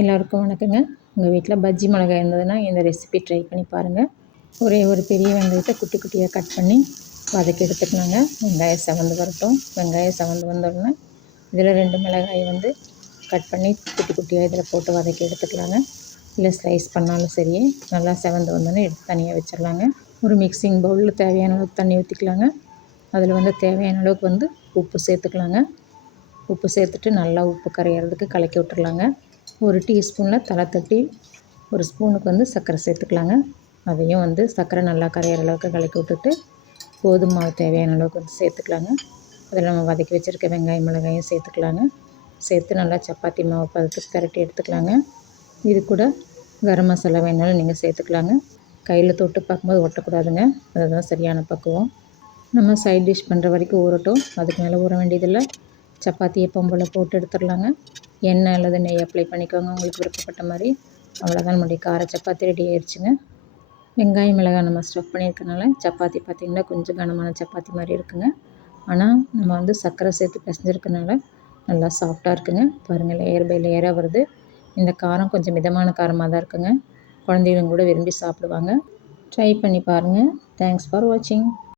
எல்லோருக்கும் வணக்கங்க. உங்கள் வீட்டில் பஜ்ஜி மிளகாய் இருந்ததுன்னா இந்த ரெசிபி ட்ரை பண்ணி பாருங்கள். ஒரே ஒரு பெரிய வெங்காயத்தை குட்டி குட்டியாக கட் பண்ணி வதக்கி எடுத்துக்கலாங்க. வெங்காயம் செவந்து வரட்டும். வெங்காயம் செவந்து வந்தோடனே இதில் 2 மிளகாய் கட் பண்ணி குட்டி குட்டியாக இதில் போட்டு வதக்கி எடுத்துக்கலாங்க. இல்லை ஸ்லைஸ் பண்ணாலும் சரி. நல்லா செவந்து வந்தோடனே எடுத்து தனியாக வச்சிடலாங்க. ஒரு மிக்சிங் பவுலில் தேவையான அளவுக்கு தண்ணி ஊற்றிக்கலாங்க. அதில் தேவையான அளவுக்கு உப்பு சேர்த்துக்கலாங்க. உப்பு சேர்த்துட்டு நல்லா உப்பு கரையிறதுக்கு கலக்கி விட்டுறலாங்க. ஒரு டீஸ்பூனில் தலை தட்டி ஒரு ஸ்பூனுக்கு சர்க்கரை சேர்த்துக்கலாங்க. அதையும் சர்க்கரை நல்லா கரையிற அளவுக்கு கலக்கி விட்டுட்டு கோதுமை மாவு தேவையான அளவுக்கு சேர்த்துக்கலாங்க. அதில் நம்ம வதக்கி வச்சுருக்க வெங்காயம் மிளகாயும் சேர்த்துக்கலாங்க. சேர்த்து நல்லா சப்பாத்தி மாவு பதத்துக்கு திரட்டி எடுத்துக்கலாங்க. இது கூட கரம் மசாலா வேணாலும் நீங்கள் சேர்த்துக்கலாங்க. கையில் தொட்டு பார்க்கும்போது ஒட்டக்கூடாதுங்க. அதுதான் சரியான பக்குவம். நம்ம சைட் டிஷ் பண்ணுற வரைக்கும் ஊறட்டும். அதுக்கு மேலே ஊற வேண்டியதில்லை. சப்பாத்தி எப்பவும் போல் போட்டு எடுத்துடலாங்க. எண்ணெய் அல்லது நெய் அப்ளை பண்ணிக்கோங்க உங்களுக்கு விருப்பப்பட்ட மாதிரி. அவ்வளோதான், நம்மளுடைய கார சப்பாத்தி ரெடி ஆயிடுச்சுங்க. வெங்காயம் மிளகாய் நம்ம ஸ்டஃப் பண்ணியிருக்கனால சப்பாத்தி பார்த்திங்கன்னா கொஞ்சம் கனமான சப்பாத்தி மாதிரி இருக்குங்க. ஆனால் நம்ம சர்க்கரை சேர்த்து பிசைஞ்சிருக்கனால நல்லா சாஃப்டாக இருக்குங்க. பாருங்கள், லேயர் பை லேயராக வருது. இந்த காரம் கொஞ்சம் மிதமான காரமாக தான் இருக்குங்க. குழந்தைகளும் கூட விரும்பி சாப்பிடுவாங்க. ட்ரை பண்ணி பாருங்கள். தேங்க்ஸ் ஃபார் வாட்சிங்.